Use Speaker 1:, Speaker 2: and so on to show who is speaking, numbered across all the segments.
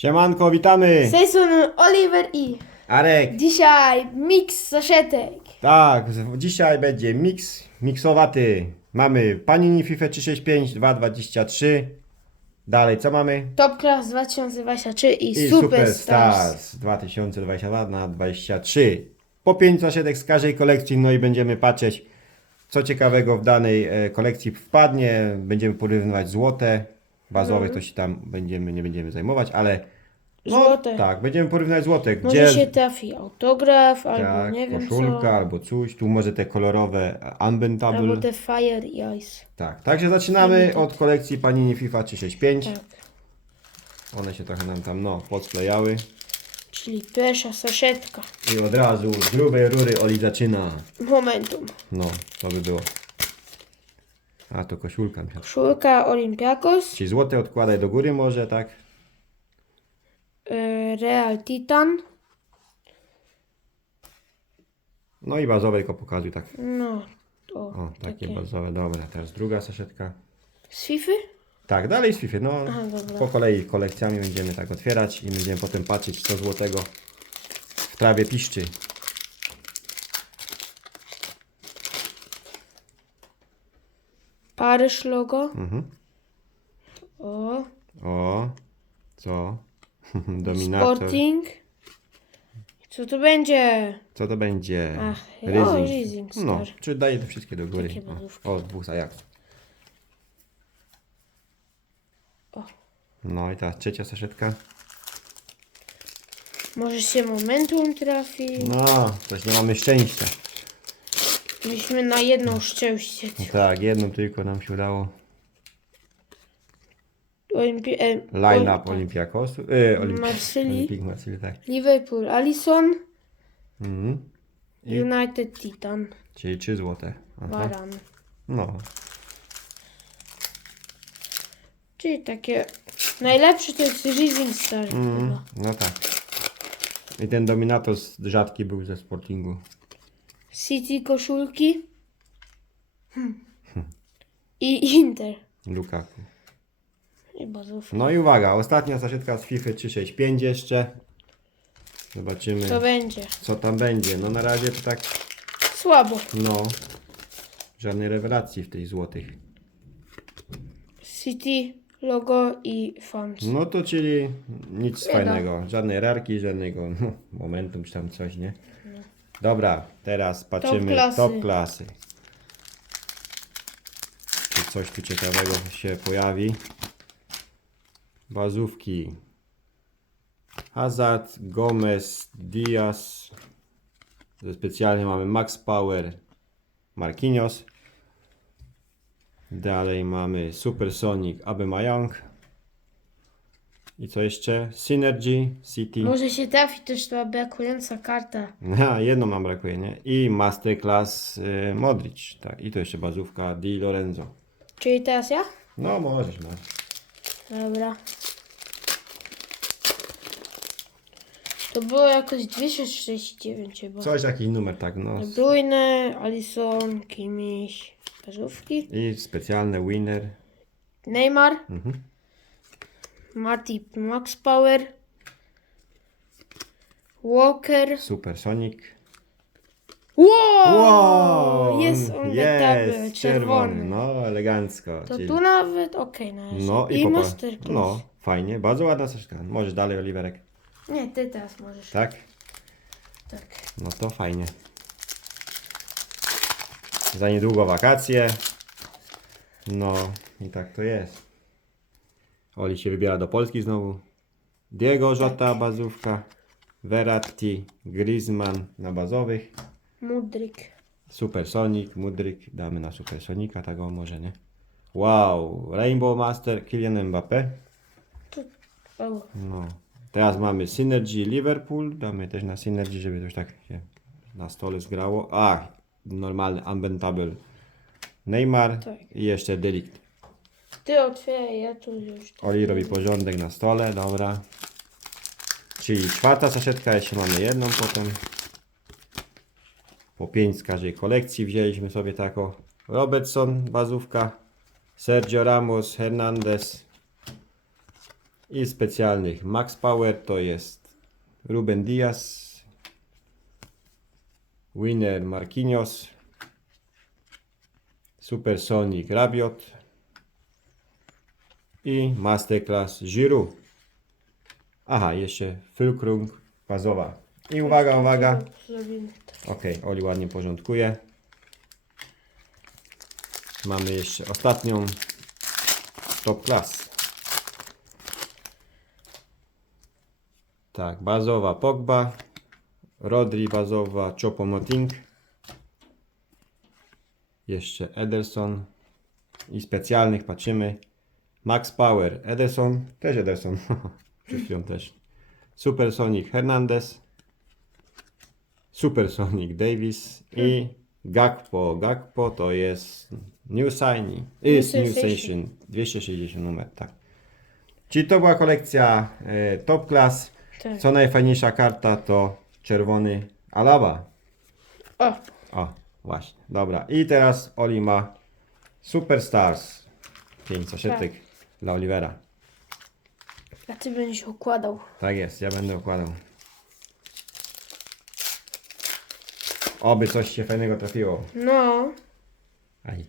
Speaker 1: Siemanko, witamy!
Speaker 2: Strony Oliver i
Speaker 1: Arek!
Speaker 2: dzisiaj mix saszetek.
Speaker 1: Tak, z- dzisiaj będzie mix, miksowaty. Mamy Panini FIFA 365 223. Dalej, co mamy?
Speaker 2: Top Class 2023 i,
Speaker 1: I
Speaker 2: Super, Stars.
Speaker 1: Superstars 2022 na 23. Po 5 zasietek z każdej kolekcji, no i będziemy patrzeć, co ciekawego w danej e, kolekcji wpadnie. Będziemy porównywać złote, bazowe
Speaker 2: Mhm.
Speaker 1: to się tam będziemy, nie będziemy zajmować, ale no,
Speaker 2: Złote.
Speaker 1: tak, będziemy porównywać złote.
Speaker 2: Może się trafi autograf, albo
Speaker 1: Tak,
Speaker 2: nie wiem
Speaker 1: koszulka
Speaker 2: co.
Speaker 1: albo coś. Tu może te kolorowe Unbentable.
Speaker 2: Albo te Fire i Ice.
Speaker 1: Tak, także zaczynamy od kolekcji Panini FIFA 365.
Speaker 2: Tak.
Speaker 1: One się trochę nam tam no, podsklejały.
Speaker 2: Czyli pierwsza saszetka.
Speaker 1: I od razu z grubej rury Oli zaczyna.
Speaker 2: Momentum.
Speaker 1: No, to by było. A to koszulka.
Speaker 2: Koszulka Olympiakos.
Speaker 1: Czyli złote odkładaj do góry może, tak?
Speaker 2: e, Real Titan.
Speaker 1: No i bazowe tylko pokazuj tak.
Speaker 2: No, to
Speaker 1: O, takie,
Speaker 2: takie.
Speaker 1: bazowe, dobra. Teraz druga saszetka.
Speaker 2: Z FIFA?
Speaker 1: Tak, dalej z FIFA. No,
Speaker 2: Aha, dobra.
Speaker 1: po kolei kolekcjami będziemy tak otwierać i będziemy potem patrzeć, co złotego w trawie piszczy.
Speaker 2: Paryż logo.
Speaker 1: Mhm.
Speaker 2: O.
Speaker 1: O, co? Dominator.
Speaker 2: Sporting. Co to będzie?
Speaker 1: Co to będzie?
Speaker 2: Ach, o, Rising
Speaker 1: No, czy daję te wszystkie do góry.
Speaker 2: Takie.
Speaker 1: O, o dwóch Ajax.
Speaker 2: O.
Speaker 1: No i ta trzecia saszetka.
Speaker 2: Może się momentum trafi.
Speaker 1: No, coś nie mamy szczęścia.
Speaker 2: Myśmy na jedną szczęście.
Speaker 1: No tak, jedną tylko nam się udało.
Speaker 2: Olimpi- e,
Speaker 1: Line up
Speaker 2: tak.
Speaker 1: Olympiakosu. Yy, Olimpi
Speaker 2: Marsylii.
Speaker 1: Marsylii, tak.
Speaker 2: Liverpool, Allison,
Speaker 1: Mhm. I-
Speaker 2: United Titan,
Speaker 1: Czyli trzy złote. Aha.
Speaker 2: Baran.
Speaker 1: No,
Speaker 2: Czyli takie... Najlepsze to jest Rising Star chyba.
Speaker 1: no tak. I ten Dominator rzadki był ze Sportingu.
Speaker 2: City koszulki. Hmm. I Inter.
Speaker 1: Lukaku.
Speaker 2: I.
Speaker 1: No i uwaga, ostatnia saszetka z FIFA 365 jeszcze. Zobaczymy,
Speaker 2: Co będzie?
Speaker 1: co tam będzie. No na razie to tak,
Speaker 2: Słabo.
Speaker 1: no, żadnej rewelacji w tych złotych.
Speaker 2: City, logo i font.
Speaker 1: No to czyli nic fajnego. Żadnej rarki, żadnego no, momentum czy tam coś, nie? Dobra, teraz patrzymy
Speaker 2: klasy.
Speaker 1: top klasy. Czy coś tu ciekawego się pojawi. Bazówki. Hazard, Gomez, Diaz. Specjalnie mamy Max Power, Marquinhos. Dalej mamy Supersonic, Aubameyang. I co jeszcze? Synergy, City.
Speaker 2: Może się trafi też ta brakująca karta.
Speaker 1: Ha, jedno nam brakuje, nie? I Masterclass y, Modric. Tak, i to jeszcze bazówka Di Lorenzo.
Speaker 2: Czyli teraz ja?
Speaker 1: No, możesz, no.
Speaker 2: Dobra. To było jakoś 249 chyba.
Speaker 1: Coś jakiś numer, tak, no.
Speaker 2: De Bruyne, Alisson, Kimmich, Perzówki,
Speaker 1: I specjalny winner.
Speaker 2: Neymar,
Speaker 1: Mhm.
Speaker 2: Matip, Max Power, Walker.
Speaker 1: Supersonic.
Speaker 2: Wow! Jest on
Speaker 1: jest,
Speaker 2: czerwony.
Speaker 1: No, elegancko.
Speaker 2: To
Speaker 1: czyli-
Speaker 2: tu nawet okej na razie.
Speaker 1: No i,
Speaker 2: I
Speaker 1: popa-
Speaker 2: Masterclass.
Speaker 1: No, fajnie, bardzo ładna saszka. Możesz dalej, Oliverek.
Speaker 2: Nie, ty teraz możesz.
Speaker 1: Tak?
Speaker 2: Tak.
Speaker 1: No to fajnie. Za niedługo wakacje. No i tak to jest. Oli się wybiera do Polski znowu. Diego Jota bazówka. Verratti, Griezmann na bazowych.
Speaker 2: Mudryk.
Speaker 1: Supersonic, Mudryk. Damy na Supersonika, tak o może nie. Wow, Rainbow Master, Kylian Mbappé. No. Teraz mamy Synergy Liverpool. Damy też na Synergy, żeby coś tak się na stole zgrało. A, normalny Unbentable Neymar
Speaker 2: Tak.
Speaker 1: i jeszcze Delict.
Speaker 2: Ty otwieraj, ja tu już.
Speaker 1: Oli robi porządek na stole, dobra. Czyli czwarta saszetka, jeszcze mamy jedną potem. Po pięć z każdej kolekcji wzięliśmy sobie taką. Robertson, bazówka. Sergio Ramos, Hernandez, I specjalnych Max Power to jest Ruben Diaz, Winner Marquinhos, Supersonic Rabiot i Masterclass Giroud. Aha, jeszcze Fulkrung bazowa. I uwaga, uwaga. Ok, Oli ładnie porządkuje. Mamy jeszcze ostatnią top class. Tak, bazowa Pogba, Rodri bazowa Choupo-Moting, jeszcze Ederson i specjalnych patrzymy. Max Power, Ederson, też Ederson, przed chwilą też. Supersonic Hernandez, Supersonic Davis i Gakpo. Gakpo to jest New Signing. Jest New.
Speaker 2: Sensation.
Speaker 1: 260 numer, tak. Czyli to była kolekcja e, Top Class.
Speaker 2: Tak.
Speaker 1: Co najfajniejsza karta to czerwony Alaba.
Speaker 2: O,
Speaker 1: O, właśnie. Dobra. I teraz Oli ma Superstars. 5 saszetek dla Olivera.
Speaker 2: a ty będziesz układał.
Speaker 1: Tak jest, ja będę układał. Oby coś się fajnego trafiło.
Speaker 2: No,
Speaker 1: Aj.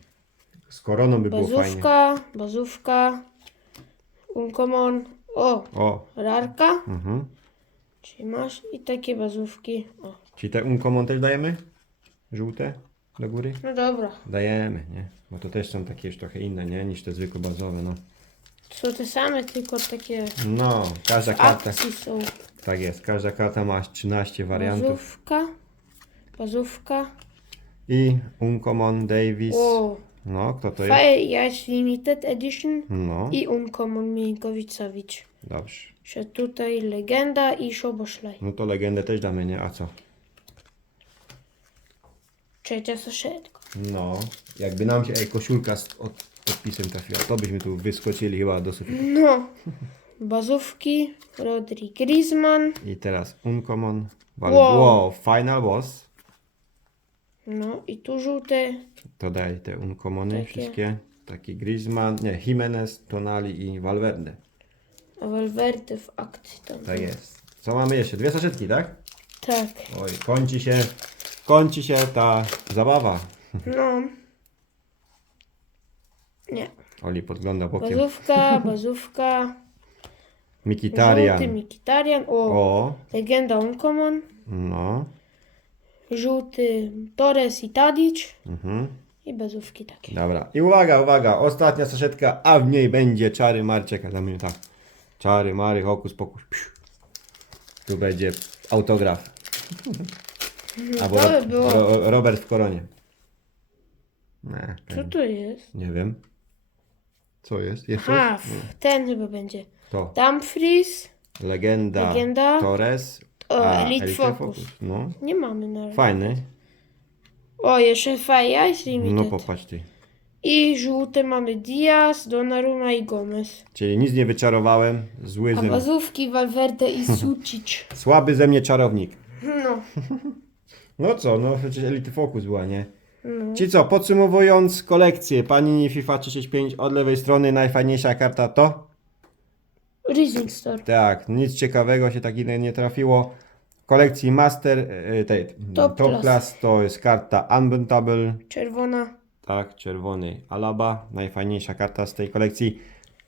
Speaker 1: Z koroną by było fajnie.
Speaker 2: bazówka, bazówka, uncommon, o,
Speaker 1: O,
Speaker 2: rarka,
Speaker 1: mhm.
Speaker 2: czyli masz i takie bazówki. O,
Speaker 1: Czyli te uncommon też dajemy? Żółte do góry?
Speaker 2: no dobra.
Speaker 1: Dajemy, nie? Bo to też są takie już trochę inne, nie? Niż te zwykłe bazowe, no.
Speaker 2: Są te same, tylko takie
Speaker 1: No, każda karta,
Speaker 2: akcji są.
Speaker 1: tak jest, każda karta ma 13 wariantów.
Speaker 2: Bazówka, bazówka,
Speaker 1: I uncommon Davis.
Speaker 2: o,
Speaker 1: No, kto to jest?
Speaker 2: Fire Ice Limited Edition
Speaker 1: No,
Speaker 2: i uncommon Minkowicowicz.
Speaker 1: dobrze.
Speaker 2: Że tutaj legenda i Szoboszlej.
Speaker 1: No to legendę też damy, nie? A co?
Speaker 2: Trzecia saszetka.
Speaker 1: No, jakby nam się ej, koszulka z od, podpisem trafiła, to byśmy tu wyskoczyli chyba do sufitu.
Speaker 2: No, bazówki, Rodri Griezmann,
Speaker 1: I teraz uncommon. Wow.
Speaker 2: Wow.
Speaker 1: final boss.
Speaker 2: no i tu żółte,
Speaker 1: To daj te uncommony
Speaker 2: Takie.
Speaker 1: wszystkie. Taki Griezmann, nie, Jimenez, Tonali i Valverde.
Speaker 2: a Valverde w akcji tam.
Speaker 1: Tak jest. Co mamy jeszcze? Dwie saszetki, tak?
Speaker 2: Tak,
Speaker 1: Oj, kończy się, kończy się ta zabawa.
Speaker 2: no. Nie,
Speaker 1: Oli podgląda bokiem.
Speaker 2: bazówka, bazówka, żółty
Speaker 1: Mikitarian.
Speaker 2: Mikitarian, o,
Speaker 1: O,
Speaker 2: legenda uncommon,
Speaker 1: no.
Speaker 2: żółty Torres i Tadic
Speaker 1: Mhm.
Speaker 2: i bazówki takie.
Speaker 1: Dobra. I uwaga, uwaga, ostatnia saszetka, a w niej będzie czary Marczek, dla mnie tak. Czary Mary, hokus pokus. Psiu. Tu będzie autograf. Albo
Speaker 2: to by było.
Speaker 1: Ro- Robert w koronie. Nie,
Speaker 2: Co to jest?
Speaker 1: nie wiem. Co jest? Jest coś?
Speaker 2: A, f- ten chyba będzie.
Speaker 1: To.
Speaker 2: Dumfries,
Speaker 1: Legenda,
Speaker 2: Legenda.
Speaker 1: Torres.
Speaker 2: o,
Speaker 1: a,
Speaker 2: Elite, Focus.
Speaker 1: No.
Speaker 2: Nie mamy na razie.
Speaker 1: Fajny.
Speaker 2: O, jeszcze Fire Ice Limited.
Speaker 1: No popatrz ty.
Speaker 2: I żółte mamy Diaz, Donnarumma i Gomez.
Speaker 1: Czyli nic nie wyczarowałem. Zły
Speaker 2: A
Speaker 1: ze mnie.
Speaker 2: bazówki Valverde i Sucic.
Speaker 1: Słaby ze mnie czarownik.
Speaker 2: No.
Speaker 1: No co, no przecież Elite Focus była, nie?
Speaker 2: No.
Speaker 1: Czyli co, podsumowując kolekcję Panini FIFA 365 od lewej strony najfajniejsza karta to?
Speaker 2: Rising Store.
Speaker 1: Tak, nic ciekawego się tak inne nie trafiło. W kolekcji Master, e, tej,
Speaker 2: Top
Speaker 1: top,
Speaker 2: Class.
Speaker 1: class. to jest karta Unbuntable,
Speaker 2: Czerwona.
Speaker 1: tak, czerwony Alaba, najfajniejsza karta z tej kolekcji.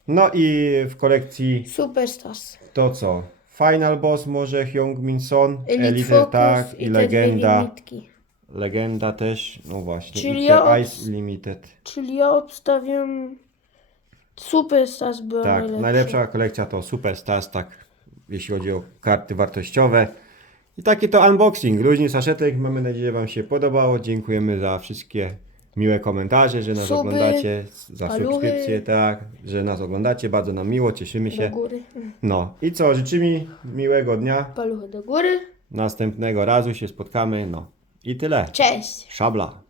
Speaker 1: No i w kolekcji
Speaker 2: Superstars.
Speaker 1: to co? Final Boss może Hyung Min Son,
Speaker 2: Elite,
Speaker 1: Elite
Speaker 2: Focus
Speaker 1: tak
Speaker 2: i,
Speaker 1: i Legenda. Legenda też, no właśnie.
Speaker 2: Czyli
Speaker 1: I te
Speaker 2: ja
Speaker 1: Ice Limited.
Speaker 2: Czyli ja obstawiam Superstars była
Speaker 1: Tak,
Speaker 2: najlepsza.
Speaker 1: najlepsza kolekcja to Superstars, tak, jeśli chodzi o karty wartościowe. I taki to unboxing, luźny saszetek. Mamy nadzieję, że Wam się podobało. Dziękujemy za wszystkie miłe komentarze, że nas
Speaker 2: Suby,
Speaker 1: oglądacie, za
Speaker 2: paluchy.
Speaker 1: subskrypcję, tak, że nas oglądacie. Bardzo nam miło, cieszymy
Speaker 2: Do
Speaker 1: się.
Speaker 2: góry.
Speaker 1: No i co, życzymy miłego dnia.
Speaker 2: Paluchy do góry.
Speaker 1: Następnego razu się spotkamy. No i tyle.
Speaker 2: Cześć.
Speaker 1: Szabla.